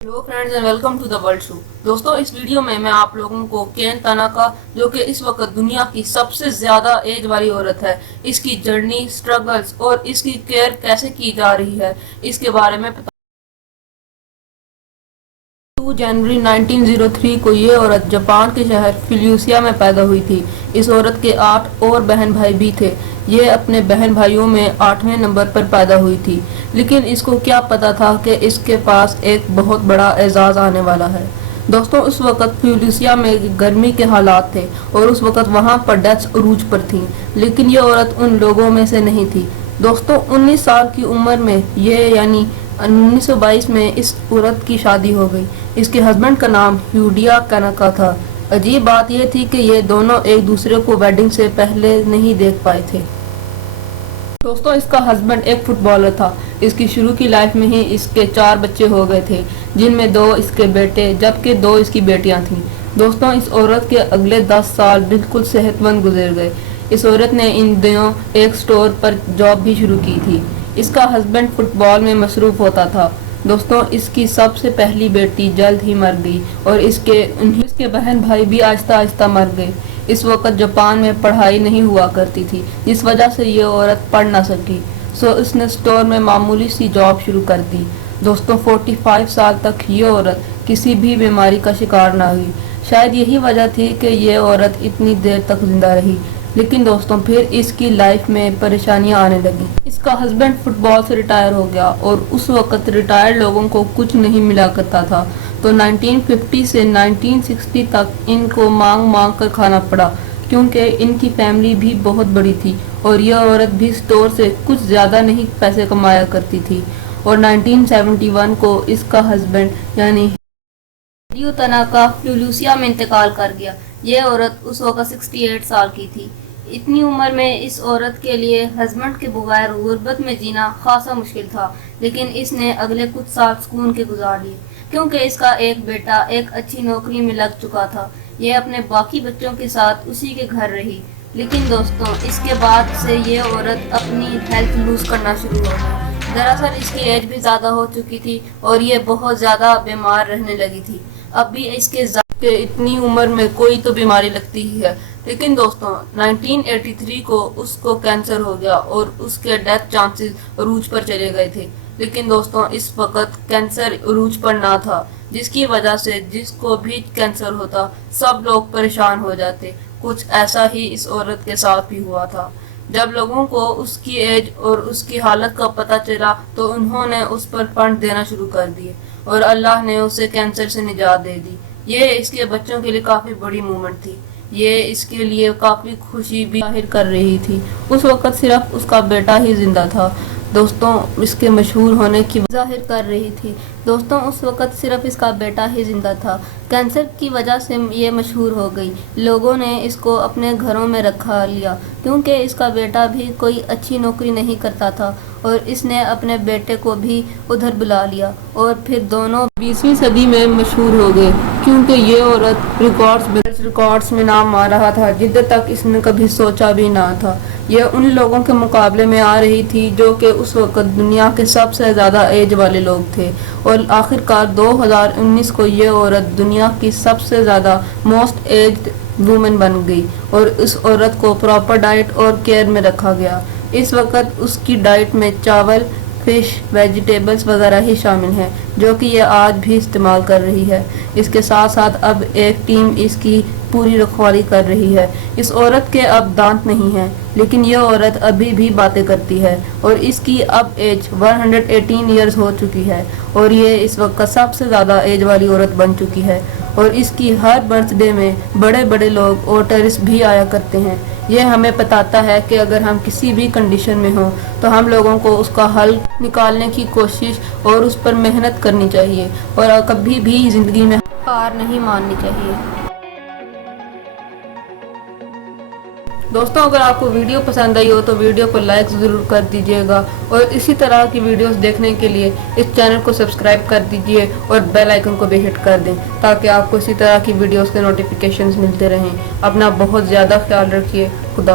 Hello friends and welcome to the world show. दोस्तों, इस video में मैं आप लोगों को केन तानाका, जो कि इस वक्त दुनिया की सबसे ज्यादा एज वाली औरत है, इसकी जर्नी, स्ट्रगल्स और इसकी केयर कैसे की जा रही है, इसके बारे में 2 जनवरी 1903 को ये औरत जापान के शहर फिल्यूसिया में पैदा हुई थी। इस औरत के 8 और बहन भाई भी थे। ये अपने बहन भाइयों में 8वें नंबर पर पैदा हुई थी, लेकिन इसको क्या पता था कि इसके पास एक बहुत बड़ा एजाज आने वाला है। दोस्तों, उस वक्त फिल्यूसिया में गर्मी के हालात थे और उस वक्त वहाँ पर डेथ्स अरूज पर थी, लेकिन ये औरत उन लोगों में से नहीं थी। दोस्तों, 19 साल की उम्र में ये यानी 1922 में इस औरत की शादी हो गई। इसके हस्बैंड का नाम यूडिया कानाका था। अजीब बात यह थी कि ये दोनों एक दूसरे को वेडिंग से पहले नहीं देख पाए थे। दोस्तों, इसका हस्बैंड एक फुटबॉलर था। इसकी शुरू की लाइफ में ही इसके 4 बच्चे हो गए थे, जिनमें 2 इसके बेटे जबकि 2 इसकी बेटियां थीं। दोस्तों, इस औरत के अगले 10 साल बिल्कुल सेहतमंद गुजर गए। इस औरत ने इन दिनों एक स्टोर पर जॉब भी शुरू की थी। इसका हस्बैंड फुटबॉल में मसरूफ होता था। दोस्तों, इसकी सबसे पहली बेटी जल्द ही मर गई और इसके बहन भाई भी आहिस्ता आहिस्ता मर गए। इस वक्त जापान में पढ़ाई नहीं हुआ करती थी, जिस वजह से ये औरत पढ़ ना सकी। सो इसने स्टोर में मामूली सी जॉब शुरू कर दी। दोस्तों, 45 साल तक ये औरत किसी भी बीमारी का शिकार ना हुई। शायद यही वजह थी कि ये औरत इतनी देर तक जिंदा रही। लेकिन दोस्तों, फिर इसकी लाइफ में परेशानियां आने लगी। इसका हस्बैंड फुटबॉल से रिटायर हो गया और उस वक्त रिटायर्ड लोगों को कुछ नहीं मिला करता था, तो 1950 से 1960 तक इनको मांग मांग कर खाना पड़ा, क्योंकि इनकी फैमिली भी बहुत बड़ी थी और यह औरत भी स्टोर से कुछ ज़्यादा नहीं पैसे कमाया करती थी। और 1971 को इसका हस्बैंड यानी रियो तनाका फ्लूलूसिया में इंतकाल कर गया। ये औरत उस वक्त 68 साल की थी। इतनी उम्र में इस औरत के लिए हस्बैंड के बगैर गुर्बत में जीना खासा मुश्किल था, लेकिन इसने अगले कुछ साल सुकून के गुजार लिए, क्योंकि इसका एक बेटा एक अच्छी नौकरी में लग चुका था। ये अपने बाकी बच्चों के साथ उसी के घर रही। लेकिन दोस्तों, इसके बाद से ये औरत अपनी हेल्थ लूज करना शुरू हो गई। दरअसल इसकी एज भी ज़्यादा हो चुकी थी और ये बहुत ज़्यादा बीमार रहने लगी थी। अब भी इसके इतनी उम्र में कोई तो बीमारी लगती ही है। लेकिन दोस्तों, 1983 को उसको कैंसर हो गया और उसके डेथ चांसेस अरूज पर चले गए थे। लेकिन दोस्तों, इस वक्त कैंसर अरूज पर ना था, जिसकी वजह से जिसको भी कैंसर होता सब लोग परेशान हो जाते। कुछ ऐसा ही इस औरत के साथ भी हुआ था। जब लोगों को उसकी एज और उसकी हालत का पता चला तो उन्होंने उस पर फंड देना शुरू कर दिए और अल्लाह ने उसे कैंसर से निजात दे दी। ये इसके बच्चों के लिए काफ़ी बड़ी मूवमेंट थी। ये इसके लिए काफ़ी खुशी भी जाहिर कर रही थी। उस वक्त सिर्फ उसका बेटा ही जिंदा था। दोस्तों, इसके मशहूर होने की जाहिर कर रही थी। दोस्तों, उस वक्त सिर्फ इसका बेटा ही जिंदा था। कैंसर की वजह से ये मशहूर हो गई। लोगों ने इसको अपने घरों में रखा लिया, क्योंकि इसका बेटा भी कोई अच्छी नौकरी नहीं करता था और इसने अपने बेटे को भी उधर बुला लिया और फिर दोनों 20वीं सदी में मशहूर हो गए, क्योंकि ये औरत रिकॉर्ड्स में नाम आ रहा था जिधर तक इसने कभी सोचा भी ना था। यह उन लोगों के मुकाबले में आ रही थी जो कि उस वक्त दुनिया के सबसे ज़्यादा एज वाले लोग थे और आखिरकार 2019 को ये औरत दुनिया की सबसे ज़्यादा मोस्ट एज्ड वुमेन बन गई और इस औरत को प्रॉपर डाइट और केयर में रखा गया। इस वक्त उसकी डाइट में चावल, फिश, वेजिटेबल्स वगैरह ही शामिल हैं, जो कि ये आज भी इस्तेमाल कर रही है। इसके साथ साथ अब एक टीम इसकी पूरी रखवाली कर रही है। इस औरत के अब दांत नहीं हैं, लेकिन यह औरत अभी भी बातें करती है और इसकी अब एज 118 ईयर्स हो चुकी है और ये इस वक्त सबसे ज़्यादा एज वाली औरत बन चुकी है। और इसकी हर बर्थडे में बड़े बड़े लोग और टूरिस्ट भी आया करते हैं। यह हमें बताता है कि अगर हम किसी भी कंडीशन में हों तो हम लोगों को उसका हल निकालने की कोशिश और उस पर मेहनत करनी चाहिए और कभी भी ज़िंदगी में हार नहीं माननी चाहिए। दोस्तों, अगर आपको वीडियो पसंद आई हो तो वीडियो को लाइक ज़रूर कर दीजिएगा और इसी तरह की वीडियोस देखने के लिए इस चैनल को सब्सक्राइब कर दीजिए और बेल आइकन को भी हिट कर दें, ताकि आपको इसी तरह की वीडियोस के नोटिफिकेशंस मिलते रहें। अपना बहुत ज़्यादा ख्याल रखिए। खुदा